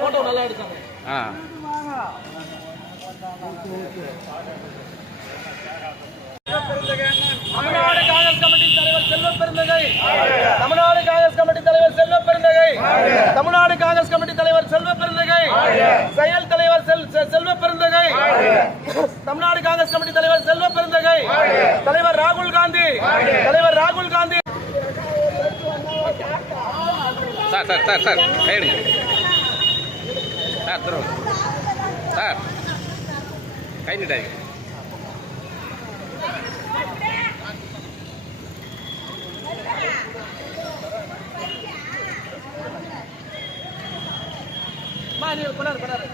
Photo நல்லா எடுத்தாங்க. Tamil Nadu Congress committee தலைவர் செல்வ பெருந்தகை. தமிழ்நாடு காங்கிரஸ் கமிட்டி தலைவர் செல்வ பெருந்தகை. தமிழ்நாடு காங்கிரஸ் கமிட்டி தலைவர் செல்வ பெருந்தகை. செயல் தலைவர் செல்வ பெருந்தகை. தமிழ்நாடு காங்கிரஸ் கமிட்டி தலைவர் செல்வ பெருந்தகை. தலைவர் ராகுல் காந்தி. தலைவர் ராகுல் Gandhi. Sir sir sir sir கையெடுங்க சார். தருவோம் சார், கை நீட்டாங்க. பண்ணாரு